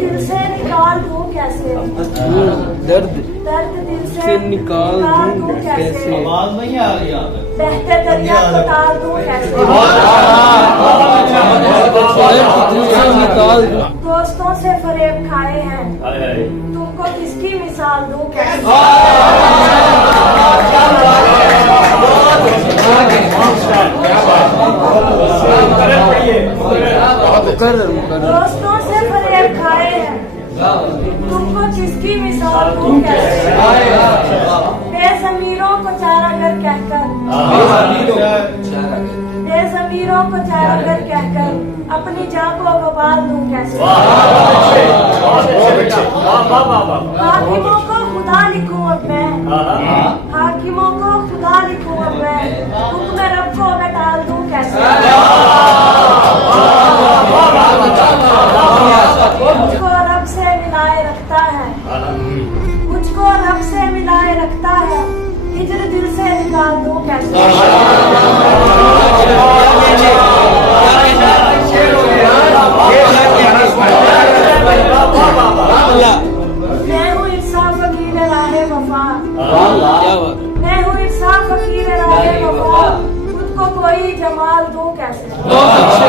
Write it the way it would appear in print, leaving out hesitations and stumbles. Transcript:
दिल से निकाल दूं कैसे, दर्द दर्द दिल से से निकाल दूं कैसे, आवाज नहीं आ रही यहाँ पे। बहते दरिया को टाल दूं कैसे, दर्द दिल से निकाल दूं। दोस्तों से फरेब खाए हैं, तुमको किसकी मिसाल दूं कैसे, दोस्तों से फरेब खाए हैं, तुमको किसकी मिसाल दूं कैसे, बेज़मीरों को चारागर कहकर, बेज़मीरों को चारागर कहकर अपनी जान को बवाल दूं कैसे, हाकिमों को खुदा लिखूं अब मैं, हाकिमों को खुदा लिखूं अब मैं, हुक्म रब को मैं टाल दूं कैसे, मुझको रब से मिलाए रखता है, मुझको रब से मिलाए रखता है, हिजर दिल से निकाल दूं कैसे, मैं हूँ इंसान फकीर राहे वफा, मैं हूँ इंसान फकीर राहे वफा, खुद को कोई जमाल दूं कैसे, बहुत अच्छा